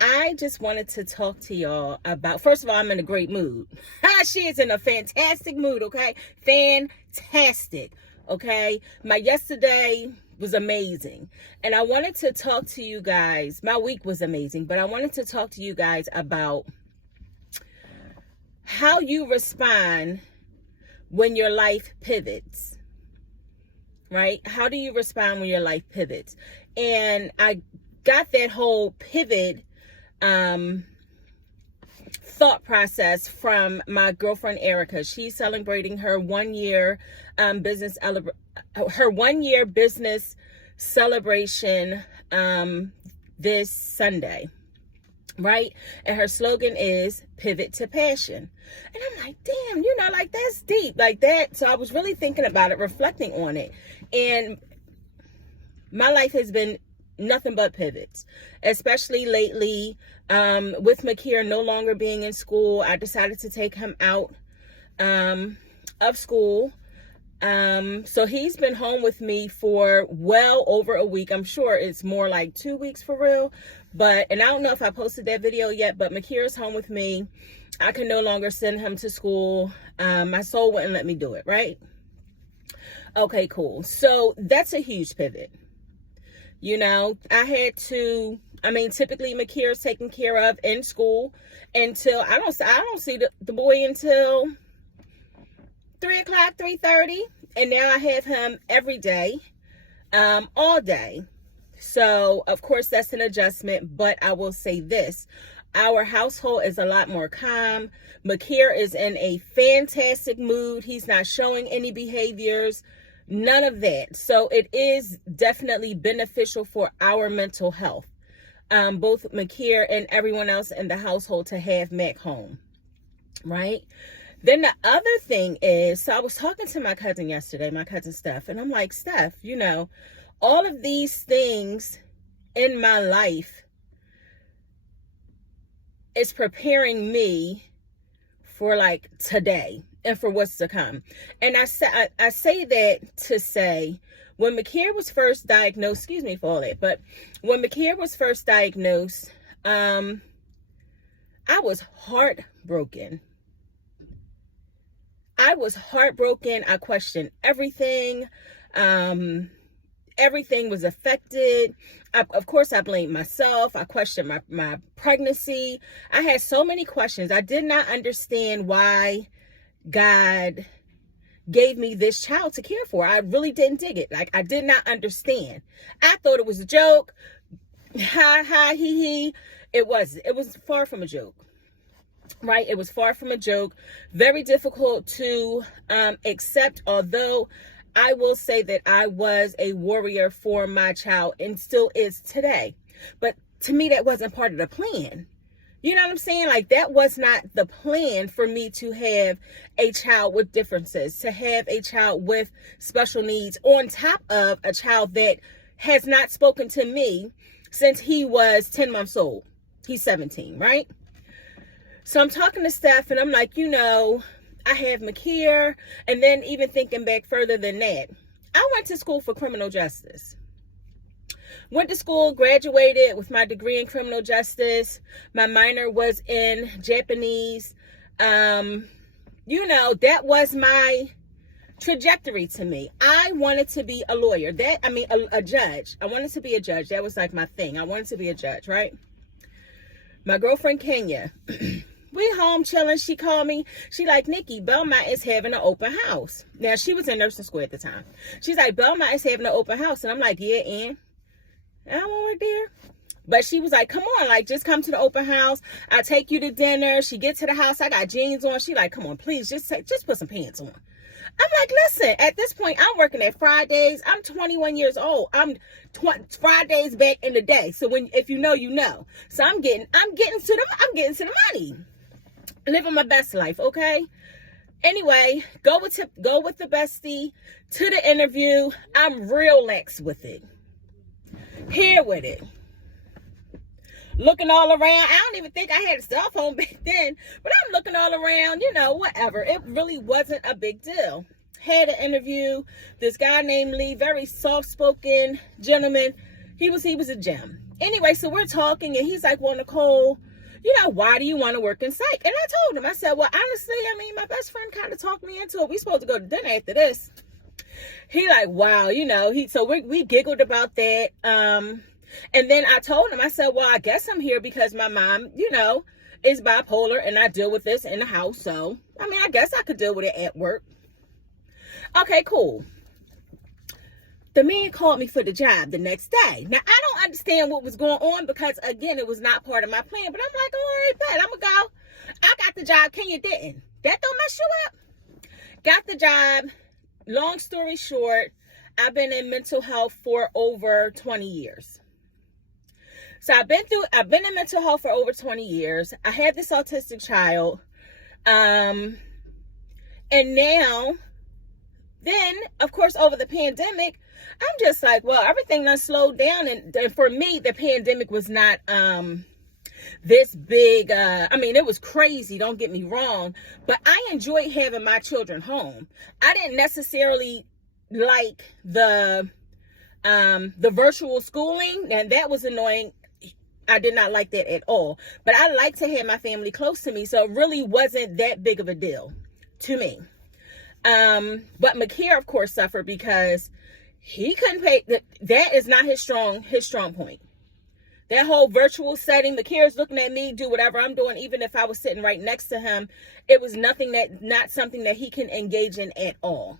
I just wanted to talk to y'all about, first of all, I'm in a great mood. She is in a fantastic mood, okay? Fantastic, okay? My yesterday was amazing. And I wanted to talk to you guys. My week was amazing, but I wanted to talk to you guys about how you respond when your life pivots, right? How do you respond when your life pivots? And I got that whole pivot thought process from my girlfriend Erica. She's celebrating her 1 year business celebration this Sunday, right? And her slogan is pivot to passion. And I'm like, damn, like that's deep, like that. So I was really thinking about it, reflecting on it, and my life has been nothing but pivots, especially lately. With Makir no longer being in school, I decided to take him out of school. So he's been home with me for well over a week. I'm sure it's more like 2 weeks for real. And I don't know if I posted that video yet, but Makir is home with me. I can no longer send him to school. My soul wouldn't let me do it, right? Okay, cool. So that's a huge pivot. I had to, typically Makir is taken care of in school until, I don't see the boy until 3 o'clock, 3:30. And now I have him every day, all day. So of course that's an adjustment, but I will say this, our household is a lot more calm. Makir is in a fantastic mood. He's not showing any behaviors. None of that. So it is definitely beneficial for our mental health, both Makir and everyone else in the household, to have Mac home, right? Then the other thing is, so I was talking to my cousin yesterday, my cousin Steph, and I'm like, Steph, all of these things in my life is preparing me for like today and for what's to come. And I say that to say, when Makir was first diagnosed, excuse me for all that, but when Makir was first diagnosed, I was heartbroken. I questioned everything. Everything was affected. Of course, I blamed myself. I questioned my pregnancy. I had so many questions. I did not understand why God gave me this child to care for. I really didn't dig it. Like, I did not understand. I thought it was a joke. Ha ha he he. It was far from a joke. Right? It was far from a joke. Very difficult to accept, although I will say that I was a warrior for my child and still is today. But to me, that wasn't part of the plan. You know what I'm saying? Like, that was not the plan for me to have a child with differences, to have a child with special needs on top of a child that has not spoken to me since he was 10 months old. He's 17, right? So I'm talking to Steph and I'm like, I have Makir. And then even thinking back further than that, I went to school for criminal justice. Went to school, graduated with my degree in criminal justice. My minor was in Japanese. That was my trajectory to me. I wanted to be a lawyer. A judge. I wanted to be a judge. That was like my thing. I wanted to be a judge, right? My girlfriend Kenya, we home chilling. She called me. She like, Nikki, Belmont is having an open house. Now, she was in nursing school at the time. She's like, Belmont is having an open house. And I'm like, yeah, and I don't want to there. But she was like, come on, like, just come to the open house. I'll take you to dinner. She gets to the house. I got jeans on. She like, come on, please, just put some pants on. I'm like, listen, at this point, I'm working at Fridays. I'm 21 years old. I'm Fridays back in the day. So if you know, you know. So I'm getting to the money. Living my best life, okay? Anyway, go with the bestie to the interview. I'm real lax with it. Here with it. Looking all around. I don't even think I had a cell phone back then, but I'm looking all around, whatever. It really wasn't a big deal. Had an interview. This guy named Lee, very soft-spoken gentleman. He was a gem. Anyway, so we're talking and he's like, well, Nicole, you know, why do you want to work in psych? And I told him, I said, well, honestly, I mean, my best friend kind of talked me into it. We supposed to go to dinner after this. He like, wow, you know, so we giggled about that. And then I told him, I said, well, I guess I'm here because my mom, you know, is bipolar and I deal with this in the house. So, I mean, I guess I could deal with it at work. Okay, cool. The man called me for the job the next day. Now, I don't understand what was going on because, again, it was not part of my plan. But I'm like, all right, bet, I'm going to go. I got the job. Can you didn't? That don't mess you up. Got the job. Long story short, I've been in mental health for over 20 years. So I've been in mental health for over 20 years. I had this autistic child. And now, then, of course, over the pandemic, I'm just like, well, everything done slowed down. And for me, the pandemic was not this big. I mean, it was crazy. Don't get me wrong. But I enjoyed having my children home. I didn't necessarily like the virtual schooling. And that was annoying. I did not like that at all. But I like to have my family close to me. So it really wasn't that big of a deal to me. But Makir, of course, suffered because he couldn't pay. That is not his strong point. That whole virtual setting, Makir's looking at me, do whatever I'm doing, even if I was sitting right next to him, it was not something that he can engage in at all.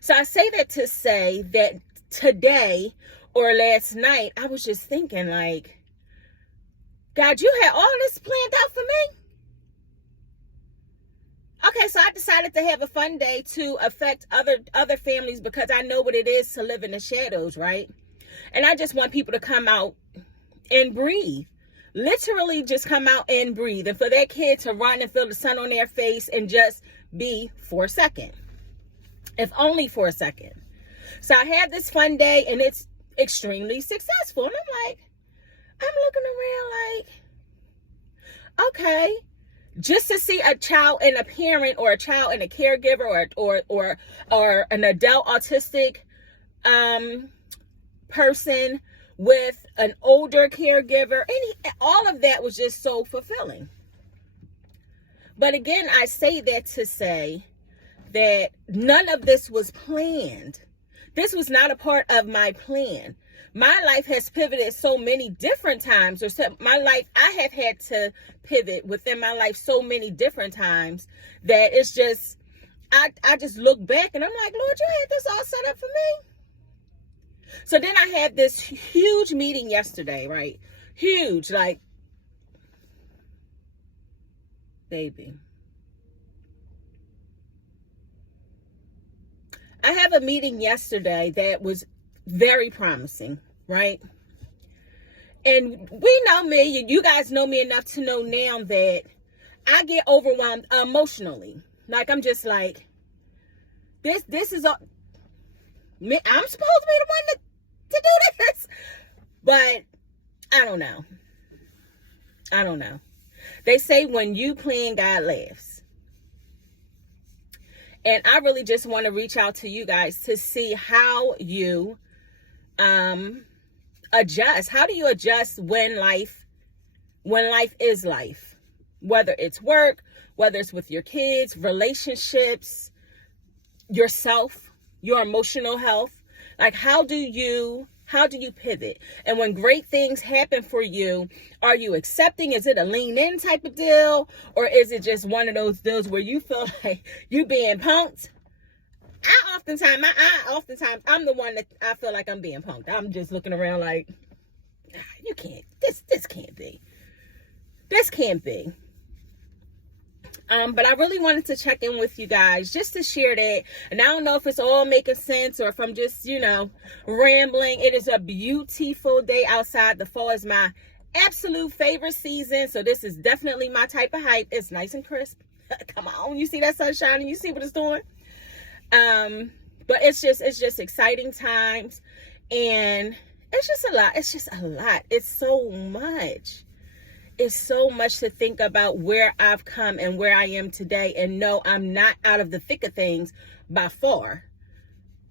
So I say that to say that today or last night, I was just thinking like, God, you had all this planned out for me? Okay, so I decided to have a fun day to affect other families because I know what it is to live in the shadows, right? And I just want people to come out and breathe. Literally just come out and breathe. And for that kid to run and feel the sun on their face and just be for a second. If only for a second. So I had this fun day and it's extremely successful. And I'm looking around like, okay. Just to see a child and a parent or a child and a caregiver or an adult autistic person with an older caregiver, and all of that was just so fulfilling. But again, I say that to say that none of this was planned. This was not a part of my plan. My life has pivoted so many different times, I have had to pivot within my life so many different times that it's just, I just look back and I'm like, Lord, you had this all set up for me. So then I had this huge meeting yesterday, right? Huge, like, baby. I have a meeting yesterday that was very promising, right? And we know me, you guys know me enough to know now that I get overwhelmed emotionally. Like, I'm just like, this is I'm supposed to be the one to do this. But I don't know. They say when you plan, God laughs. And I really just want to reach out to you guys to see how you adjust. How do you adjust when life is life? Whether it's work, whether it's with your kids, relationships, yourself, your emotional health. Like, how do you pivot? And when great things happen for you, are you accepting? Is it a lean in type of deal? Or is it just one of those deals where you feel like you being punked? Oftentimes, I'm the one that I feel like I'm being punked. I'm just looking around like, you can't, this can't be. This can't be. But I really wanted to check in with you guys just to share that. And I don't know if it's all making sense or if I'm just, rambling. It is a beautiful day outside. The fall is my absolute favorite season. So this is definitely my type of hype. It's nice and crisp. Come on. You see that sun shining? You see what it's doing? But it's just exciting times. And it's just a lot. It's so much. It's so much to think about where I've come and where I am today. And no, I'm not out of the thick of things by far.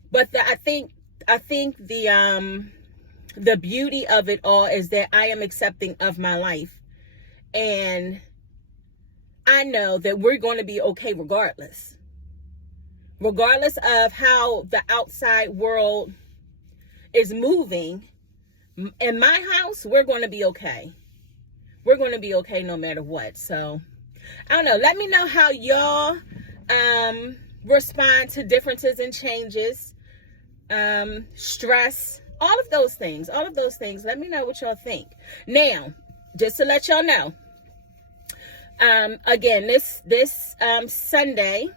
But I think the the beauty of it all is that I am accepting of my life. And I know that we're going to be okay regardless. Regardless of how the outside world is moving, in my house, we're going to be okay. We're going to be okay no matter what. So, I don't know. Let me know how y'all respond to differences and changes, stress, all of those things. Let me know what y'all think. Now, just to let y'all know, again, this Sunday,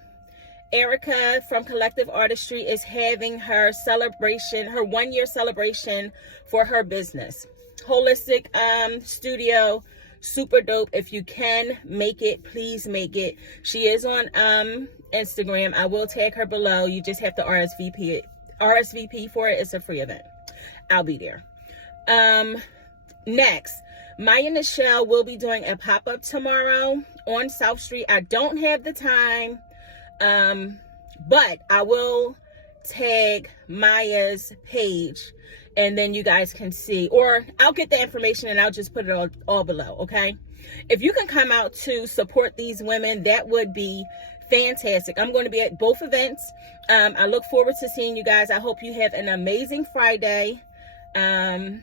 Erica from Collective Artistry is having her celebration, her 1-year celebration for her business. Holistic studio, super dope. If you can make it, please make it. She is on Instagram. I will tag her below. You just have to RSVP for it. It's a free event. I'll be there. Next, Maya and Michelle will be doing a pop-up tomorrow on South Street. I don't have the time, but I will tag Maya's page, and then you guys can see, or I'll get the information and I'll just put it all below, okay? If you can come out to support these women, that would be fantastic. I'm going to be at both events. I look forward to seeing you guys. I hope you have an amazing Friday. And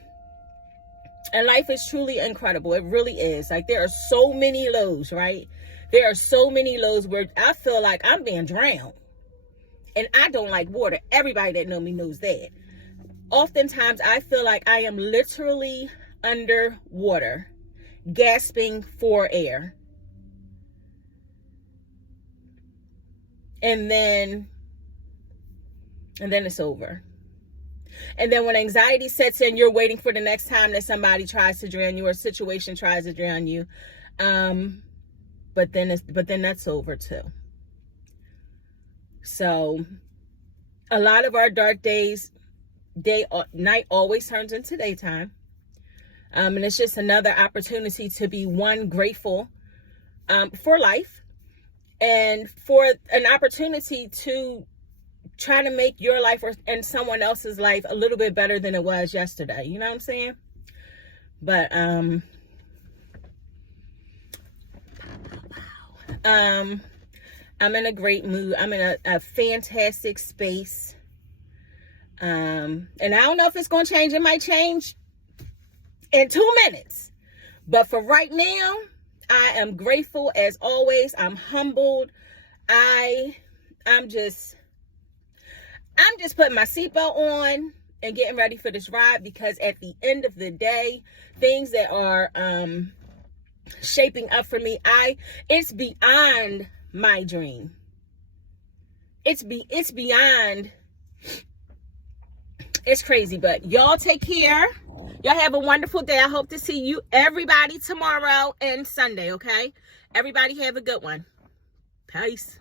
life is truly incredible. It really is. Like, there are so many lows, right? There are so many lows where I feel like I'm being drowned. And I don't like water. Everybody that knows me knows that. Oftentimes, I feel like I am literally underwater, gasping for air. And then it's over. And then when anxiety sets in, you're waiting for the next time that somebody tries to drown you or a situation tries to drown you. But then that's over too. So a lot of our dark days, night always turns into daytime. And it's just another opportunity to be, one, grateful for life, and for an opportunity to try to make your life and someone else's life a little bit better than it was yesterday. You know what I'm saying? But I'm in a great mood. I'm in a fantastic space. And I don't know if it's going to change. It might change in 2 minutes. But for right now, I am grateful as always. I'm humbled. I'm just putting my seatbelt on and getting ready for this ride, because at the end of the day, things that are shaping up for me, it's beyond my dream. It's beyond. It's crazy, but y'all take care. Y'all have a wonderful day. I hope to see you, everybody, tomorrow and Sunday, okay? Everybody have a good one. Peace.